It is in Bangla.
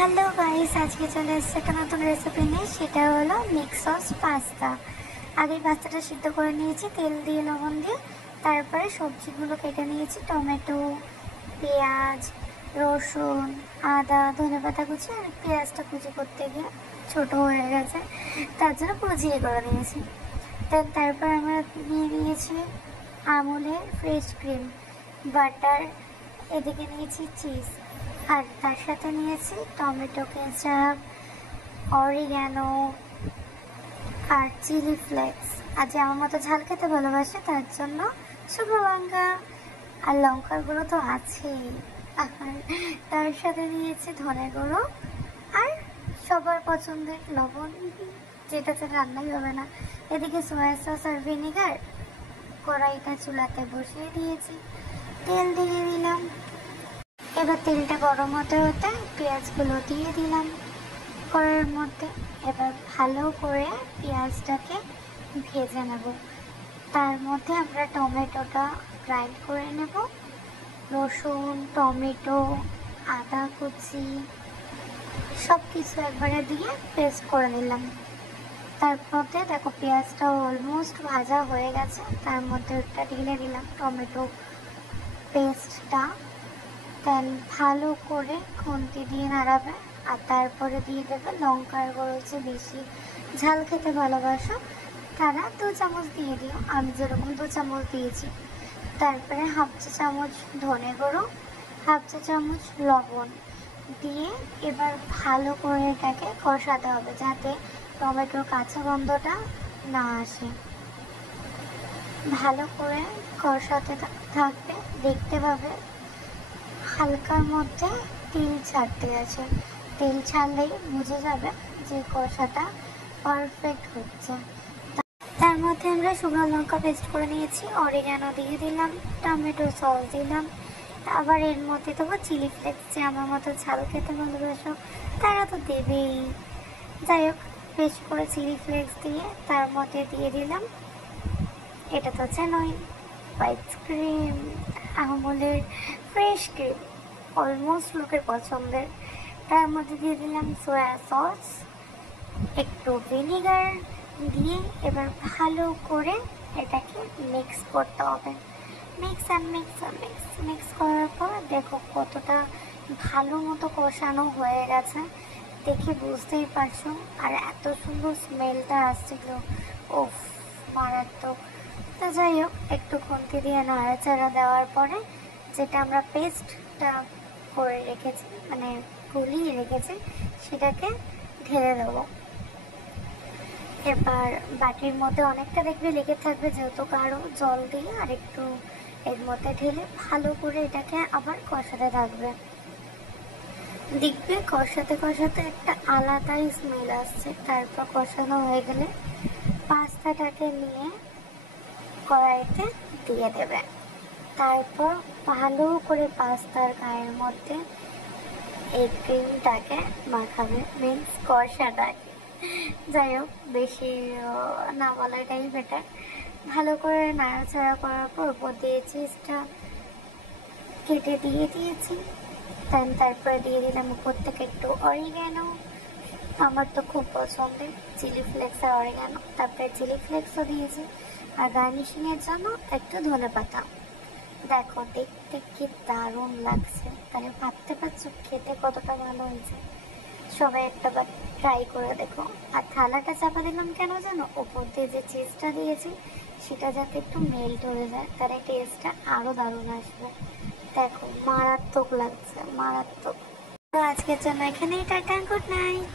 হ্যালো গাইস, আজকে চলে এসেছে একটা নতুন রেসিপি নিয়ে। সেটা হলো মিক্স সস পাস্তা। আগে পাস্তাটা সিদ্ধ করে নিয়েছি তেল দিয়ে, লবণ দিয়ে। তারপরে সবজিগুলো কেটে নিয়েছি, টমেটো, পেঁয়াজ, রসুন, আদা, ধনেপাতা কুচি। আর পেঁয়াজটা কুচি করতে গিয়ে ছোটো হয়ে গেছে, তার জন্য কুচিয়ে করে নিয়েছি। তারপর আমরা নিয়ে নিয়েছি আমুলের ফ্রেশ ক্রিম, বাটার, এদিকে নিয়েছি চিজ, আর তার সাথে নিয়েছি টমেটো কেচাপ, অরিগ্যানো আর চিলি ফ্লেক্স। আজ আমার মতো ঝাল খেতে ভালোবাসে তার জন্য শুকনো লঙ্কা আর লঙ্কার গুঁড়ো তো আছেই। আর তার সাথে নিয়েছি ধনে গুঁড়ো আর সবার পছন্দের লবণ, যেটাতে রান্নাই হবে না। এদিকে সয়া সস আর ভিনেগার। কড়াইটা চুলাতে বসিয়ে দিয়েছি, তেল দিয়ে দিলাম। এবার তেলটা গরম হতে হতে পেঁয়াজগুলো দিয়ে দিলাম কড়াইয়ের মধ্যে। এবার ভালো করে পেঁয়াজটাকে ভেজে নেব। তার মধ্যে আমরা টমেটোটা গ্রাইন্ড করে নেব, রসুন, টমেটো, আদা কুচি সব কিছু একবারে দিয়ে পেস্ট করে নিলাম। তার মধ্যে দেখো পেঁয়াজটা অলমোস্ট ভাজা হয়ে গেছে, তার মধ্যে একটা ঢেলে দিলাম টমেটো পেস্টটা। দেন ভালো করে খুন্তি দিয়ে নাড়াবে, আর তারপরে দিয়ে দেবে লঙ্কার গুঁড়ো। যে বেশি ঝাল খেতে ভালোবাসো তারা 2 চামচ দিয়ে দিও, আমি যেরকম 2 চামচ দিয়েছি। তারপরে হাফ চা চামচ ধনে গুঁড়ো, হাফ চা চামচ লবণ দিয়ে এবার ভালো করে এটাকে কষাতে হবে, যাতে টমেটোর কাঁচা গন্ধটা না আসে। ভালো করে কষাতে থাকবে, দেখতে পাবে হালকার মধ্যে তেল ছাড়তে আছে। তেল ছাড়লেই বুঝে যাবে যে কষাটা পারফেক্ট হচ্ছে। তার মধ্যে আমরা শুকনো লঙ্কা পেস্ট করে নিয়েছি, অরিগ্যানো দিয়ে দিলাম, টমেটো সস দিলাম, আবার এর মধ্যে দেবো চিলি ফ্লেক্স। যে আমার মতো ঝাল খেতে ভালোবাসো তারা তো দেবেই। যাই হোক, পেস্ট করে চিলি ফ্লেক্স দিয়ে তার মধ্যে দিয়ে দিলাম, এটা তো চেনই, হোয়াইট ক্রিম, আমুলের ফ্রেশ ক্রিম, অলমোস্ট লোকের পছন্দের। তার মধ্যে দিয়ে দিলাম সয়া সস, একটু ভিনেগার দিয়ে এবার ভালো করে এটাকে মিক্স করতে হবে। মিক্স করার পর দেখো কতটা ভালো মতো কষানো হয়ে গেছে, দেখে বুঝতেই পারছো। আর এত সুন্দর স্মেলটা আসছিল, ওফ, মারাত্মক। তো যাই হোক, একটু খুন্তি দিয়ে নাড়াচাড়া দেওয়ার পরে যেটা আমরা পেস্টটা করে রেখেছি, মানে গুলিয়ে রেখেছি, সেটাকে ঢেলে দেবো। এবার বাটির মধ্যে অনেকটা দেখবে লেগে থাকবে, যেহেতু কারো জল দিয়ে আর একটু এর মধ্যে ঢেলে ভালো করে এটাকে আবার কষাতে থাকবে। দেখবে কষাতে কষাতে একটা আলাদাই স্মেল আসছে। তারপর কষানো হয়ে গেলে পাস্তাটাকে নিয়ে কড়াইতে দিয়ে দেবে। তারপর ভালো করে পাস্তার গায়ের মধ্যে এই ক্রিমটাকে মাখাবে, মিন্স কষাটাকে। যাই হোক, বেশি না বলাটাই বেটার। ভালো করে নাড়াচাড়া করার পর উপর দিয়ে চিজটা কেটে দিয়ে দিয়েছি। তারপরে দিয়ে দিলাম উপর থেকে একটু অরিগ্যানো, আমার তো খুব পছন্দের চিলি ফ্লেক্স আর অরিগ্যানো। তারপরে চিলি ফ্লেক্সও দিয়েছি, আর গার্নিশিংয়ের জন্য একটু ধনেপাতা। দেখো দেখতে কি দারুণ লাগছে, তাহলে ভাবতে পারছো খেতে কতটা ভালো হয়েছে। সবাই একটাবার ট্রাই করে দেখো। আর থালাটা চাপা দিলাম কেন জানো? ওপর দিয়ে যে চিজটা দিয়েছি সেটা যাতে একটু মেল্ট হয়ে যায়, তাহলে টেস্টটা আরও দারুণ আসবে। দেখো মারাত্মক লাগছে, মারাত্মক। তো আজকের জন্য এখানেই টাটা, গুড নাইট।